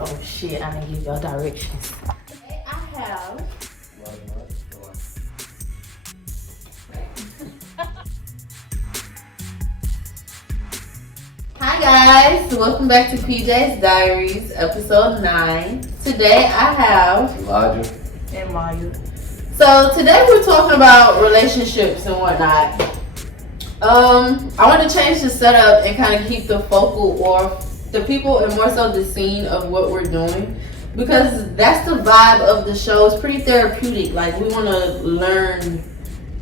Oh shit, I didn't give y'all directions. I have. Hi guys, welcome back to Peejaeee's Diaries, episode 9. Today I have Elijah and MIYA. So today we're talking about relationships and whatnot. I want to change the setup and kind of keep the focal or the people and more so the scene of what we're doing, because that's the vibe of the show. It's pretty therapeutic. Like, we want to learn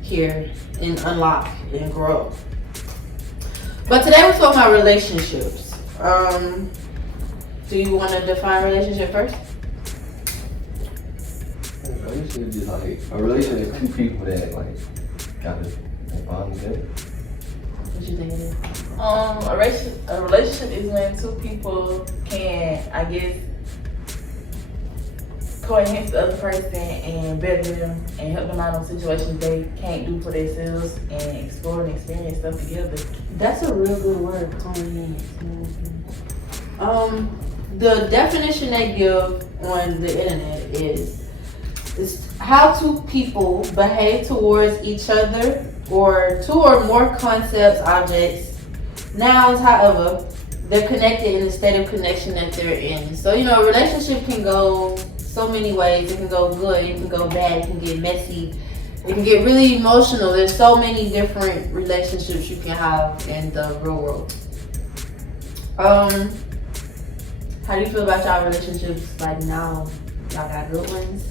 here and unlock and grow. But today we're talking about relationships. Do you want to define relationship first? A relationship is like a relationship is two people that like got to bond together. What you think it is? A relationship is when two people can, I guess, co-enhance the other person and better them and help them out on situations they can't do for themselves and explore and experience stuff together. That's a real good word, co-enhance. The definition they give on the internet is how two people behave towards each other, or two or more concepts, objects, nouns, however, they're connected in the state of connection that they're in. So, you know, a relationship can go so many ways. It can go good, it can go bad, it can get messy, it can get really emotional. There's so many different relationships you can have in the real world. How do you feel about y'all relationships like now? Y'all got good ones?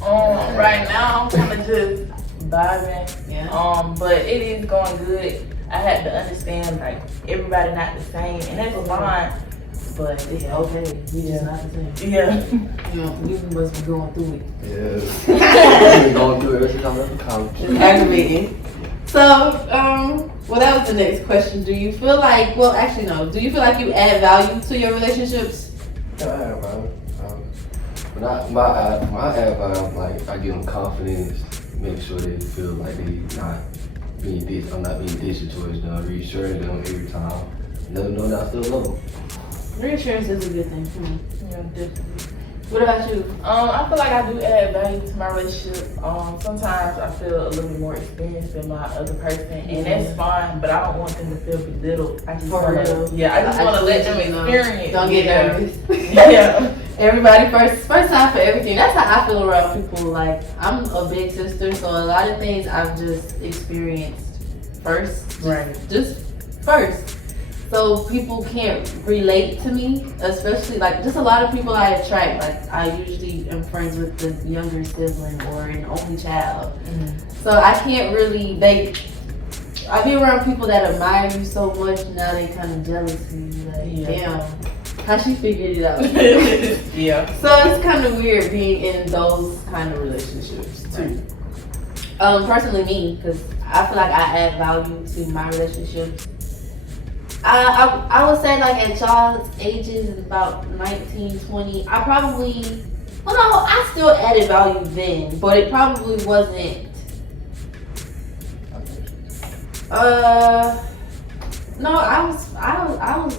Right now I'm kind of just vibing. Yeah. But it is going good. I had to understand like everybody not the same, and that's fine. But It's okay. We just not the same. yeah. You must be going through it. Yeah. Been going through it ever since I left the college. It's aggravating. So, well, that was the next question. Do you feel like, well, actually, no. Do you feel like you add value to your relationships? Yeah, I have value. When I add value, like I give them confidence, make sure they feel like they not being I'm not being dished towards them, reassuring them every time. Let them know that I still love them. Reassurance is a good thing. Yeah, definitely. What about you? I feel like I do add value to my relationship. Sometimes I feel a little bit more experienced than my other person, and that's fine. But I don't want them to feel belittled. I just want to let them experience. Don't get nervous. Yeah. Everybody first time for everything. That's how I feel around people. Like, I'm a big sister, so a lot of things I've just experienced first. Right. Just first. So people can't relate to me, especially like just a lot of people I attract. Like, I usually am friends with the younger sibling or an only child. So I can't really, I be around people that admire you so much, now they kind of jealous of you. Like, damn, how she figured it out. Yeah. So it's kind of weird being in those kind of relationships too. Personally me, because I feel like I add value to my relationships. I would say like at y'all's ages, about 19, 20, I probably, well no, I still added value then, but it probably wasn't, no, I was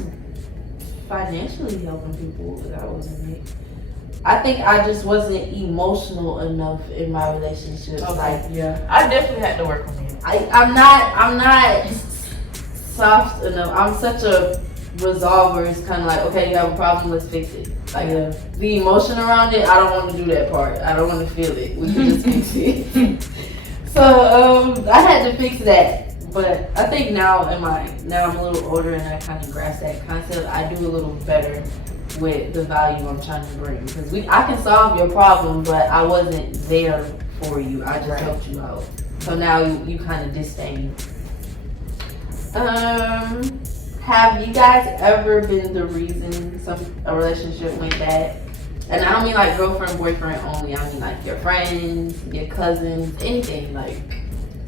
financially helping people, but I wasn't it. I think I just wasn't emotional enough in my relationships. Okay. Like, yeah, I definitely had to work on it. I'm not soft enough. I'm such a resolver. It's kind of like, okay, you have a problem, let's fix it. Like, the emotion around it, I don't want to do that part. I don't want to feel it. We can just fix it. So I had to fix that. But I think now I'm a little older and I kind of grasp that concept. I do a little better with the value I'm trying to bring, because I can solve your problem, but I wasn't there for you. I just helped you out. So now you kind of disdain. Have you guys ever been the reason a relationship went bad? And I don't mean like girlfriend, boyfriend only. I mean like your friends, your cousins, anything, like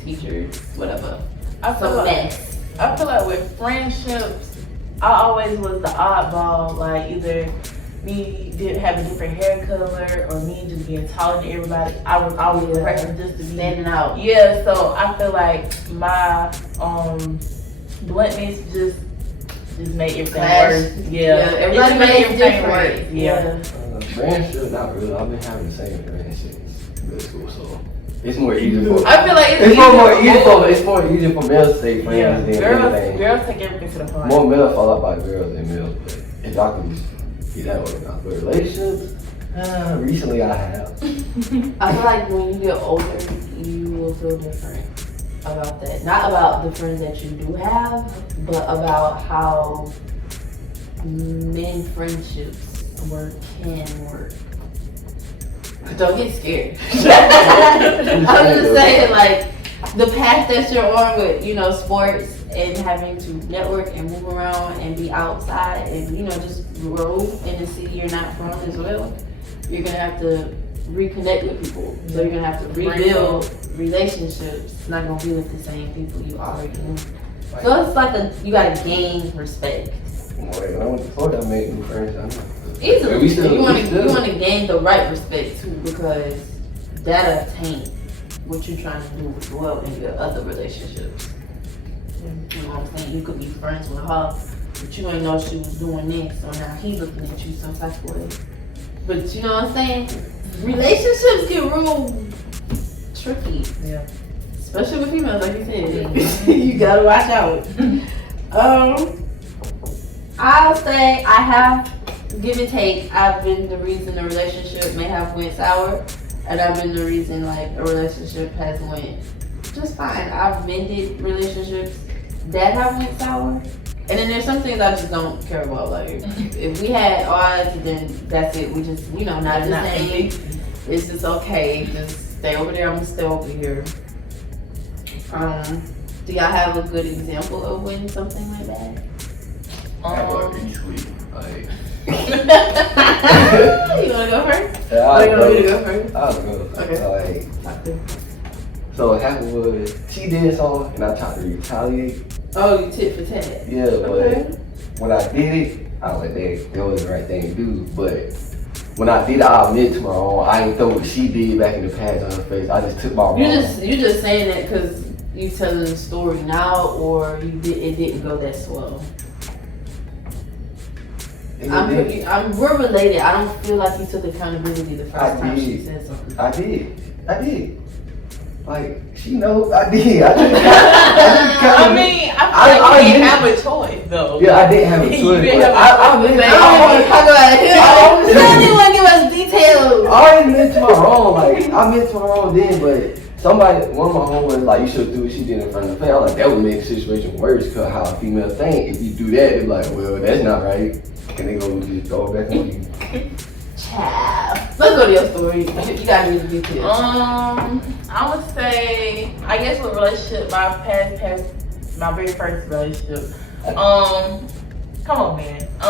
teachers, whatever. I feel like with friendships, I always was the oddball. Like, either me did have a different hair color or me just being taller than everybody. I was always the person just to be standing out. Yeah, so I feel like my bluntness just just made everything Clash. worse. Yeah, everybody it just makes everything different. worse. Yeah. Friendship, not really. I've been having the same friend since middle school, so it's more easy for. I feel like it's more easy for males to stay friends than anything. Girls take everything to the heart. More males fall out by girls than males, but if y'all can get that worked out. But relationships, recently I have. I feel like when you get older, you will feel different about that. Not about the friends that you do have, but about how men friendships can work. Don't get scared. I'm just saying, like, the path that you're on with, sports and having to network and move around and be outside and, just grow in the city you're not from as well, you're going to have to reconnect with people. So you're going to have to rebuild relationships. It's not going to be with the same people you already knew. So it's like you got to gain respect. When I went to Florida, I made new friends. Easily. You want to gain the right respect too, because that'll taint what you're trying to do as well in your other relationships. You know what I'm saying? You could be friends with her, but you ain't know she was doing this, so now he's looking at you some type of way. But you know what I'm saying? Relationships get real tricky. Yeah. Especially with females, like you said. You gotta watch out. I'll say I have give and take. I've been the reason the relationship may have went sour, and I've been the reason like a relationship has went just fine. I've mended relationships that have went sour, and then there's some things I just don't care about. Like if we had odds, then that's it. We just not the same. It's just okay. Just stay over there. I'm gonna stay over here. Do y'all have a good example of when something went bad? You wanna go first? Yeah, you want me to go first? I'll go. Okay. So what happened was she did something and I tried to retaliate. Oh, you tit for tat. Yeah, but when I did it, I was like, that was the right thing to do. But when I did it, I admit to my own. I ain't throw what she did back in the past on her face. I just took my wrong. You just saying that because you telling the story now, or it didn't go that swell. We're related. I don't feel like you took accountability the first time she said something. I did. Like, she knows I did. I mean, I didn't have a choice though. Yeah, I didn't have a choice. I don't want to talk about it. You don't even want to give us details. I already meant to my wrong. Like, I meant to my wrong then, but one of my homeboys like, you should do what she did in front of the family. I was like, that would make the situation worse because how a female think. If you do that, they're like, well, that's not right. And they go just throw it back on you. Child. Let's go to your story. You gotta read the details. I would say, I guess with relationship, my very first relationship. Come on, man. I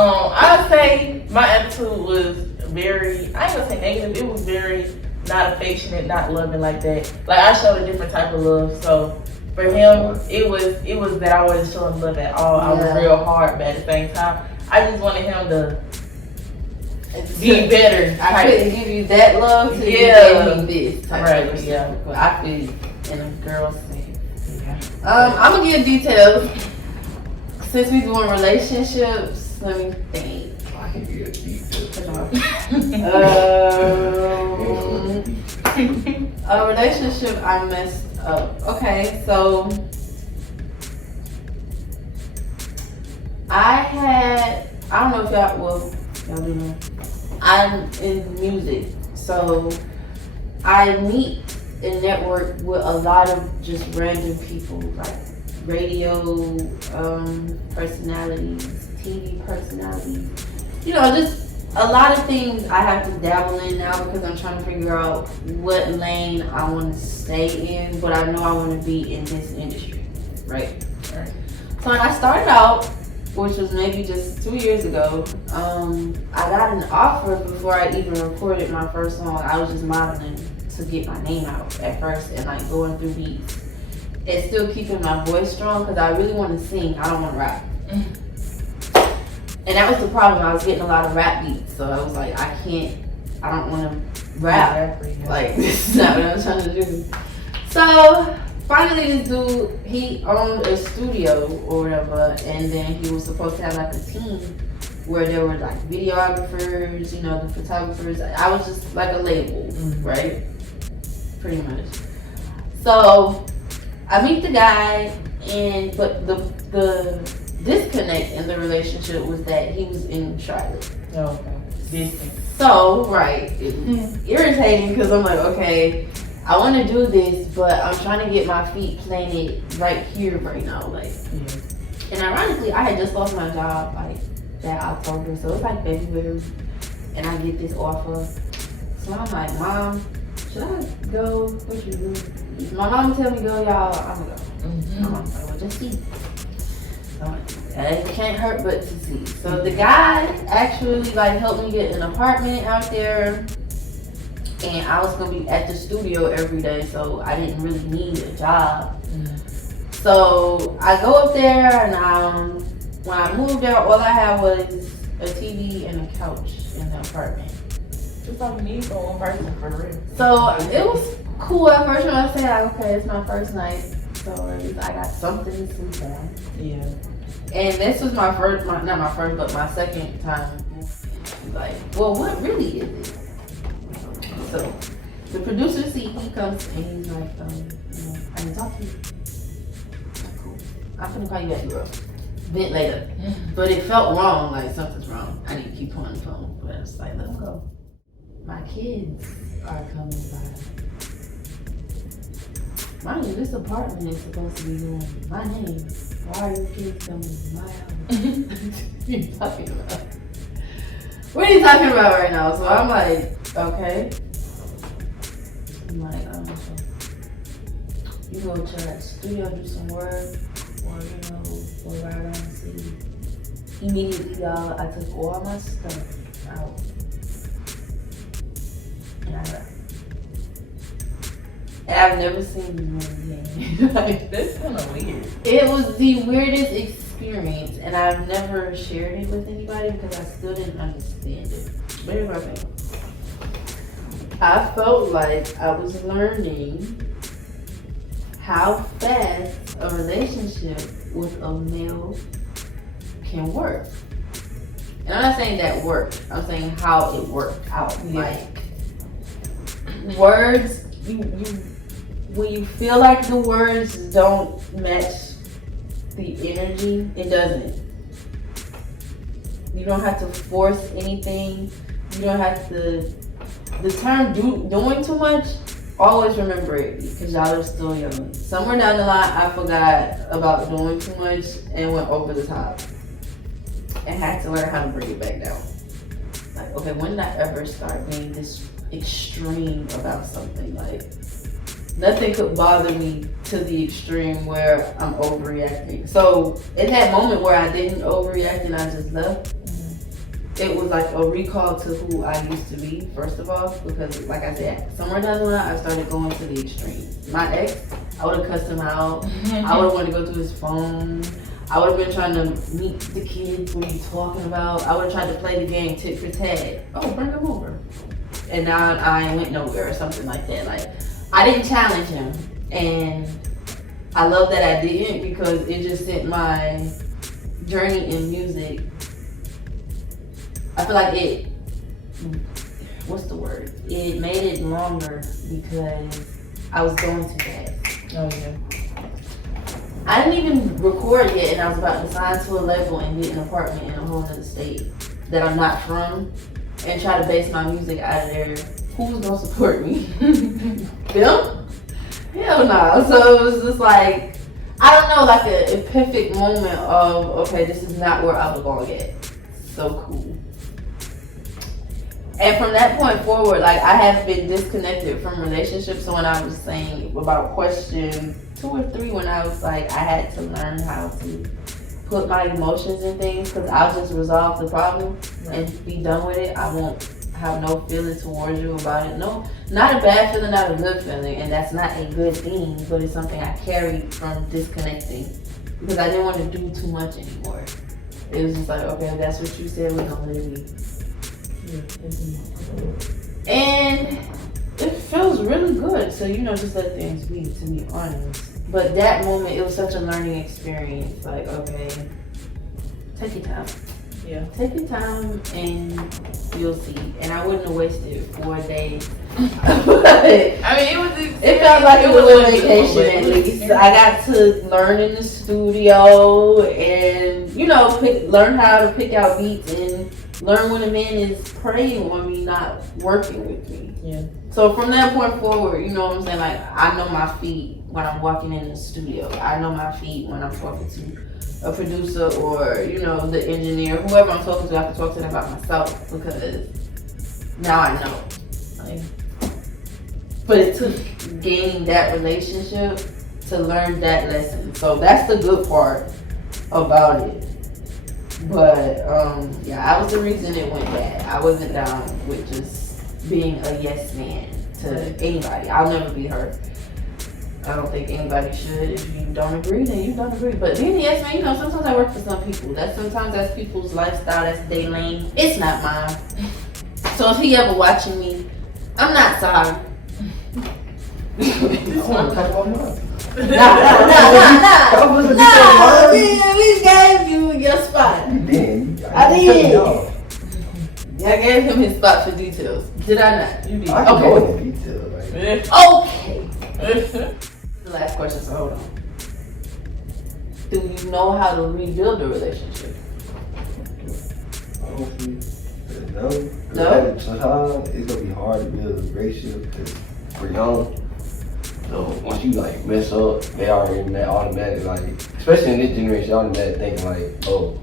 would say my attitude was very, I ain't gonna say negative. It was very not affectionate, not loving like that. Like I showed a different type of love. So for him, it was that I wasn't showing love at all. I was real hard, but at the same time, I just wanted him to be better. I couldn't give you that love till you gave me this type of stuff. But I feel you. And a girl's thing. I'm gonna give details. Since we doing relationships, let me think. I can get details. A relationship I messed up. Okay, so I don't know if y'all do know. I'm in music, so I meet and network with a lot of just random people, like radio personalities, TV personalities. Just a lot of things I have to dabble in now because I'm trying to figure out what lane I want to stay in, but I know I want to be in this industry, right? So when I started out, which was maybe just 2 years ago, I got an offer before I even recorded my first song. I was just modeling to get my name out at first and like going through beats and still keeping my voice strong because I really want to sing. I don't want to rap. And that was the problem. I was getting a lot of rap beats, so I was like, I don't want to rap. Like, this is not what I'm trying to do. So finally this dude, he owned a studio or whatever, and then he was supposed to have like a team where there were like videographers, you know, the photographers. I was just like a label, right? Pretty much. So I meet the guy, but the disconnect in the relationship was that he was in Charlotte. Oh, okay. So, right, it was irritating because I'm like, okay, I want to do this, but I'm trying to get my feet planted right here, right now, like. And ironically, I had just lost my job like that October, so it's like February, and I get this offer. So I'm like, Mom, should I go? What you do? My mom tell me go, y'all. I'm gonna go. My mom's like, well, just see. So it can't hurt but to see. So the guy actually like helped me get an apartment out there, and I was gonna be at the studio every day, so I didn't really need a job. So I go up there, and when I moved there, all I had was a TV and a couch in the apartment. It's all you need for one person, for real. So it was cool at first when I said, like, okay, it's my first night, so at least I got something to sleep on. Yeah. And this was not my first, but my second time. Like, well, what really is it? So the producer, he comes and he's like, you know, I can talk to you. Cool. I'm gonna call you back, girl. Vent later. But it felt wrong, like something's wrong. I need to keep on the phone, but I was like, let him go. My kids are coming by. Mind you, this apartment is supposed to be in my name. Why are your kids coming to my house? What are you talking about? What are you talking about right now? So I'm like, okay. I'm like, you go to that studio, do some work, or you know, go right around and see. Immediately, y'all, I took all my stuff out. And I left. And I've never seen this man again. Like, That's kind of weird. it was the weirdest experience, and I've never shared it with anybody because I still didn't understand it. But here's my thing. I felt like I was learning how fast a relationship with a male can work. And I'm not saying that worked. I'm saying how it worked out. Yeah. Like, words, when you feel like the words don't match the energy, it doesn't. You don't have to force anything. You don't have to. The term doing too much, always remember it because y'all are still young. Somewhere down the line, I forgot about doing too much and went over the top and had to learn how to bring it back down. Like, okay, when did I ever start being this extreme about something? Like, nothing could bother me to the extreme where I'm overreacting. So in that moment where I didn't overreact and I just left, it was like a recall to who I used to be, first of all, because like I said, somewhere down the line, I started going to the extreme. My ex, I would have cussed him out. I would have wanted to go through his phone. I would have been trying to meet the kids. What are you talking about? I would have tried to play the game tit for tat. Oh, bring him over. And now I went nowhere or something like that. Like, I didn't challenge him. And I love that I didn't because it just sent my journey in music. I feel like it, what's the word? It made it longer because I was going too fast. Oh, yeah. I didn't even record yet and I was about to sign to a label and get an apartment in a whole other state that I'm not from and try to base my music out of there. Who's gonna support me? Them? Hell no. So it was just like, I don't know, like a epiphany moment of, okay, this is not where I belong at. So cool. And from that point forward, like, I have been disconnected from relationships. So when I was saying about question 2 or 3, when I was like, I had to learn how to put my emotions in things because I'll just resolve the problem and be done with it. I won't have no feeling towards you about it. No, not a bad feeling, not a good feeling. And that's not a good thing, but it's something I carried from disconnecting because I didn't want to do too much anymore. It was just like, okay, if that's what you said, we're gonna let it be. And it feels really good. So, you know, just let things be, to be honest. But that moment, it was such a learning experience. Like, okay, take your time. Yeah. Take your time and you'll see. And I wouldn't have wasted 4 days. It felt like it was a vacation at least. I got to learn in the studio and, you know, learn how to pick out beats and learn when a man is preying on me, not working with me. Yeah. So from that point forward, you know what I'm saying? Like, I know my feet when I'm walking in the studio. I know my feet when I'm talking to a producer or, you know, the engineer, whoever I'm talking to. I can talk to them about myself because now I know. Like, but it took gaining that relationship to learn that lesson. So that's the good part about it. But yeah, I was the reason it went bad. I wasn't down with just being a yes man to anybody. I'll never be her. I don't think anybody should. If you don't agree, then you don't agree. But being a yes man, you know, sometimes I work for some people. Sometimes that's people's lifestyle, that's their lane. It's not mine. So if he ever watching me, I'm not sorry. I want to talk about mine. Nah, we gave you your spot. You did. I did. I gave him his spot for details. Did I not? You did. I can go into detail. Like. Okay. The last question, so hold on. Do you know how to rebuild a relationship? Honestly, no. No? Sometimes it's gonna be hard to build a relationship because we're young. So once you like mess up, they already in that automatic, like, especially in this generation, automatic thinking like, oh,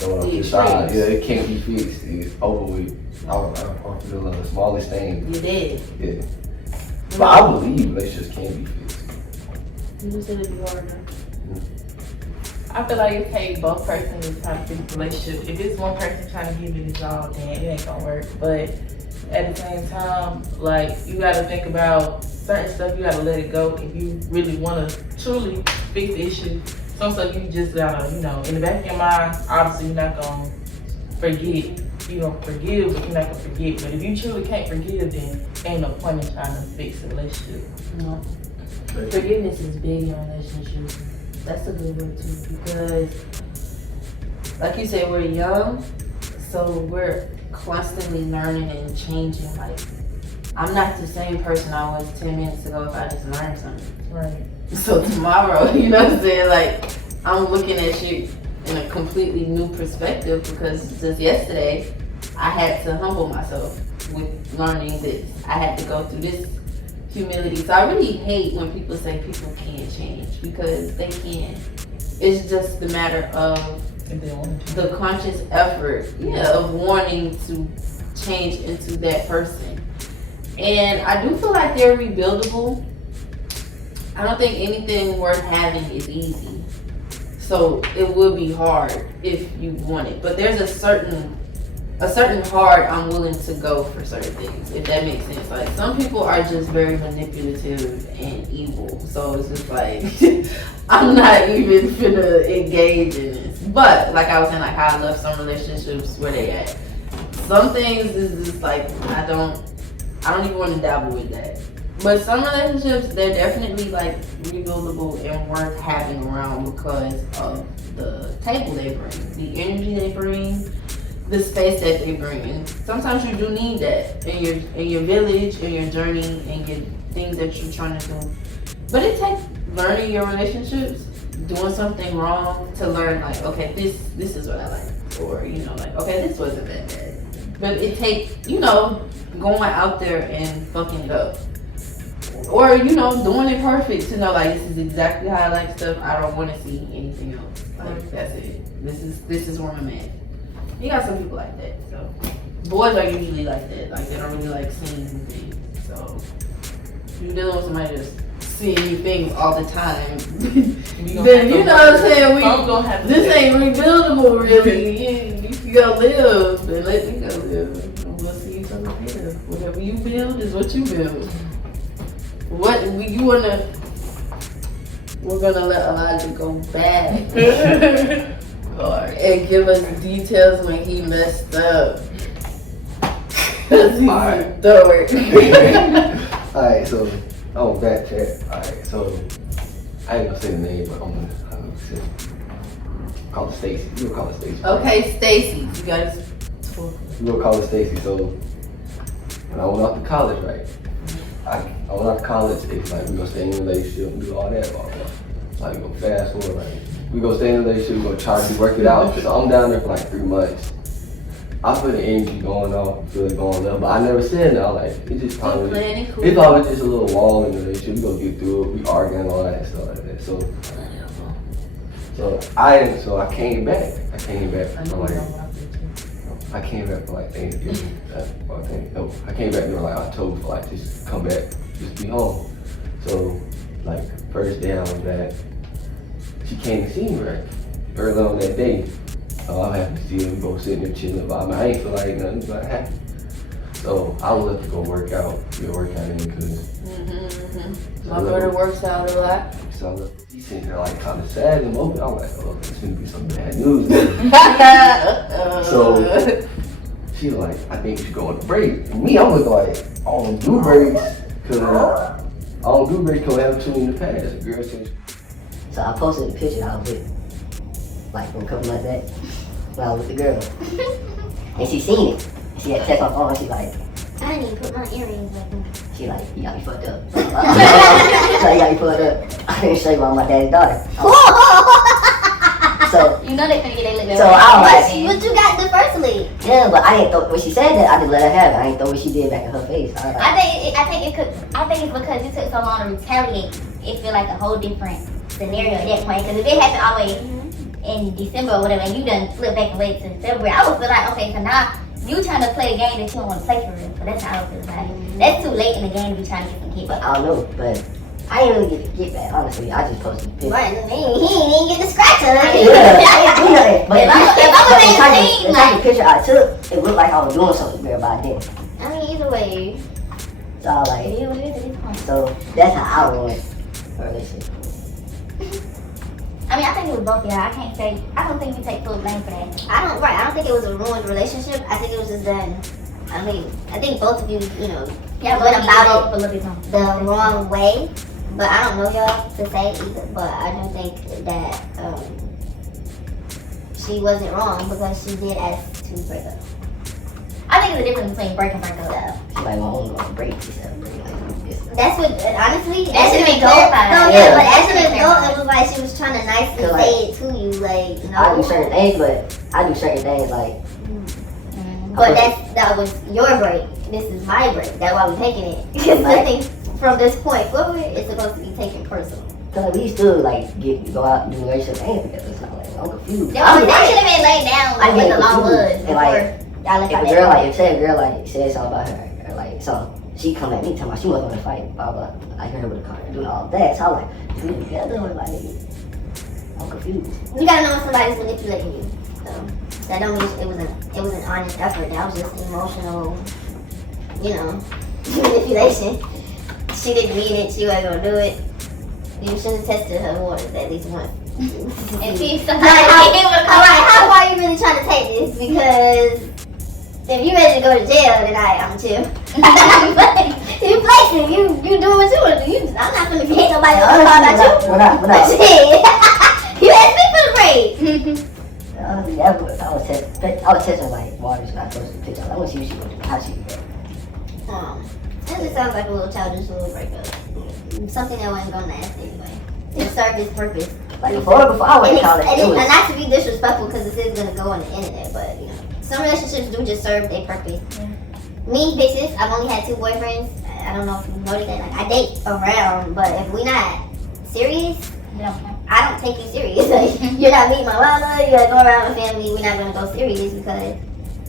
going off the side, yeah, it can't be fixed. It's over with. I feel the smallest thing. You did. Yeah. But I believe relationships can be fixed. You said it'd be harder. I feel like it takes both persons to try to fix the relationship. If it's one person trying to give it his all, then it ain't gonna work. But at the same time, like, you gotta think about certain stuff, you gotta let it go if you really wanna truly fix the issue. Some stuff you just gotta, you know, in the back of your mind, obviously you're not gonna forget. You're gonna forgive, but you're not gonna forget. But if you truly can't forgive, then ain't no point in trying to fix the relationship. No. Forgiveness is big in relationships. That's a good word too, because like you said, we're young, so we're constantly learning and changing. Like, I'm not the same person I was 10 minutes ago if I just learned something. Right. So tomorrow, you know what I'm saying? Like, I'm looking at shit in a completely new perspective because just yesterday, I had to humble myself with learning this. I had to go through this humility. So I really hate when people say people can't change, because they can. It's just a matter of the conscious effort, of wanting to change into that person. And I do feel like they're rebuildable. I don't think anything worth having is easy. So it would be hard if you want it. But there's a certain hard I'm willing to go for certain things, if that makes sense. Like, some people are just very manipulative and evil. So it's just like, I'm not even finna engage in this. But like I was saying, like how I love some relationships where they at. Some things is just like, I don't even want to dabble with that. But some relationships, they're definitely like rebuildable and worth having around because of the table they bring, the energy they bring, the space that they bring. And sometimes you do need that in your village, in your journey, and your things that you're trying to do. But it takes learning your relationships, doing something wrong to learn, like, okay, this is what I like, or, you know, like, okay, this wasn't that bad. But it takes, you know, going out there and fucking it up. Or, you know, doing it perfect to know, like, this is exactly how I like stuff. I don't want to see anything else. Like, that's it. This is where I'm at. You got some people like that. So boys are usually like that. Like, they don't really like seeing new things. So you're dealing with somebody that's seeing new things all the time. Then you know what I'm saying? This ain't rebuildable, really. You gotta live and let me go live. We'll see each other later. Whatever you build is what you build. We're gonna let Elijah go back and give us details when he messed up. Cause he's a dork. Alright, so backtrack. Alright, so I ain't gonna say the name, but I'm gonna say, call it Stacy. You gonna call it Stacy. Okay, Stacy, you guys talk. You gonna call it Stacy. So when I went off to college, right? I went off to college. It's like we gonna stay in a relationship and do all that, blah blah. Like we gonna fast forward, right? We gonna stay in a relationship. We gonna try to work it out. So I'm down there for like 3 months. I feel the energy going off, feel it going up, but I never said no. Like it just probably, it's always just a little wall in the relationship. We gonna get through it. We arguing and all that stuff like that. So I came back. I came back for like Thanksgiving. I came back during like October for like just come back, just be home. So like first day I was back, she came to see me right early on that day. I'm happy to see her. We both sitting there chilling. But I ain't feel like nothing but happy. So I was left to go work out, get a workout in because my brother works out a lot. So he's sitting there like kind of sad and moping. I'm like, oh, it's gonna be some bad news. So she's like, I think you should go on a break. And me, I'm looking like, I don't do breaks because I have too in the past. The girl said. So I posted a picture I was with, like from a couple months back, when I was with the girl. And she seen it. She had text my phone and she like, I didn't even put my earrings back in. she like, you got me fucked up. She's like, you got me fucked up. I didn't show you about my daddy's daughter. So You know they finna get their lick. So I was like, But you got the first lick. yeah, but I didn't throw, when she said that, I just let her have it. I didn't throw what she did back in her face. I was like, I think it's because you took so long to retaliate. It feel like a whole different scenario at that point. Because if it happened all the way in December or whatever, and you done flip back and wait till February, I would feel like, okay, so now you trying to play a game that you don't want to play for real. So that's how I would feel about it. That's too late in the game to be trying to get some kids. but I don't know, but I didn't really get back, honestly. I just posted a picture. Right, he ain't even get the scratch on it. Yeah, I didn't do nothing. But If I was in the team, the type of picture I took, it looked like I was doing something weird, but I didn't. I mean, either way, So I was like, it is what it is at this point. so that's how I ruined a relationship. I mean, I think it was both of y'all. I don't think you take full blame for that. I don't think it was a ruined relationship. I think it was just done. I think both of you, went about it the wrong way. But I don't know y'all to say either. But I do think that she wasn't wrong because she did ask to break up. I think there's a difference between break and break up. She's like, well, I'm gonna break. She said, break like this. That's what, honestly, That should be go. clarified. No, Yeah. yeah, but as an adult, it was like she was trying to nicely Like, say it to you, like, no. I do certain things, but I do certain things like. But that was your break. This is my break. That's why we're taking it. Because nothing from this point forward is supposed to be taken personal. Cause like, we still like go out and do relationship things together. It's not like I'm confused. That should have been laid down I with get the long confused. wood And before like, y'all left if out a girl that. like, say a girl like said something about her, or like so she come at me talking about she wasn't gonna fight, blah blah. I heard her with a car doing all that, so I was like, we together or like, I'm confused. You gotta know when somebody's manipulating you. So that don't mean it was an honest effort. That was just emotional, manipulation. She didn't mean it. She wasn't gonna do it. You should have tested her waters at least once. And see, How far are you really trying to take this? Because if you ready to go to jail, then I'm chill. You flexing, you doing what you want to do. I'm not gonna hate nobody else about you. We're not. Shit. You asked me for the break. I was testing like waters and I posted a picture. I want to see what she would do, how she would go. That just sounds like a little childish little breakup. Something that wasn't gonna last anyway. It served its purpose. Like before I went to college, it And was not to be disrespectful because this is gonna go on the internet, but some relationships do just serve their purpose. Yeah. Me, bitches, I've only had 2 boyfriends. I don't know if you noticed that. Like, I date around, but if we not serious, I don't take you serious. Like, you're not meeting my mama, you're gonna go around with family, we're not gonna go serious because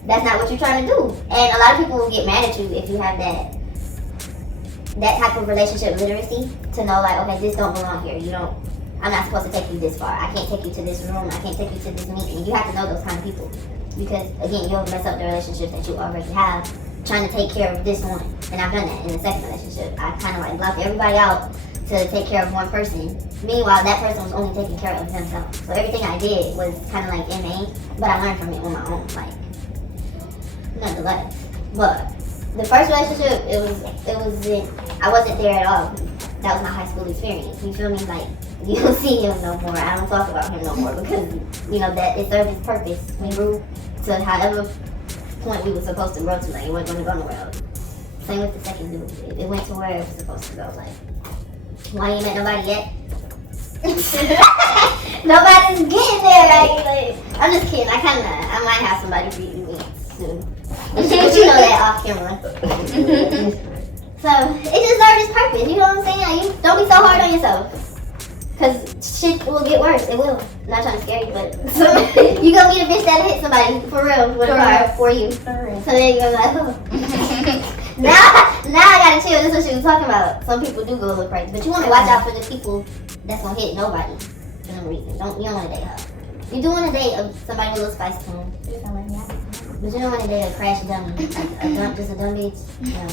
that's not what you're trying to do. And a lot of people will get mad at you if you have that type of relationship literacy to know like, okay, this don't belong here. I'm not supposed to take you this far. I can't take you to this room. I can't take you to this meeting. You have to know those kind of people because again, you'll mess up the relationships that you already have trying to take care of this one. And I've done that in the second relationship. I kind of like blocked everybody out to take care of one person. Meanwhile, that person was only taking care of himself. So everything I did was kind of like inane, but I learned from it on my own, like, nonetheless. But the first relationship, I wasn't there at all. That was my high school experience. You feel me? Like, You don't see him no more. I don't talk about him no more because, you know, that it served its purpose. We grew to however point we were supposed to grow to. Like, it wasn't going to go nowhere else. Same with the second dude. It went to where it was supposed to go. Like, why you ain't met nobody yet? Nobody's getting there, right? Like, I'm just kidding. I might have somebody for you soon. But you know that off camera. So, it just served its purpose. You know what I'm saying? Like, you don't be so hard on yourself. Because shit will get worse. It will. I'm not trying to scare you, but you gonna be the bitch that'll hit somebody for real with a car for you. So then you're gonna be like, oh. Now I gotta chill. This is what she was talking about. Some people do go a little crazy, but you want to watch out for the people that's gonna hit nobody for no reason. You don't want to date her. You do want to date somebody with a little spice to them, but you don't want to date a crash dummy, just a dumb bitch. No.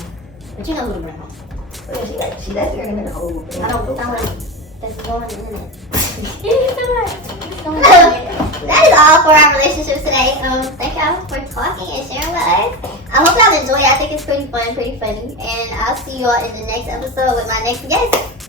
But you know who to bring home. She that girl in the whole. I don't like that's going on the internet. That is all for our relationships today. Thank y'all for talking and sharing with us. I hope y'all enjoy it. I think it's pretty fun, pretty funny. And I'll see you all in the next episode with my next guest.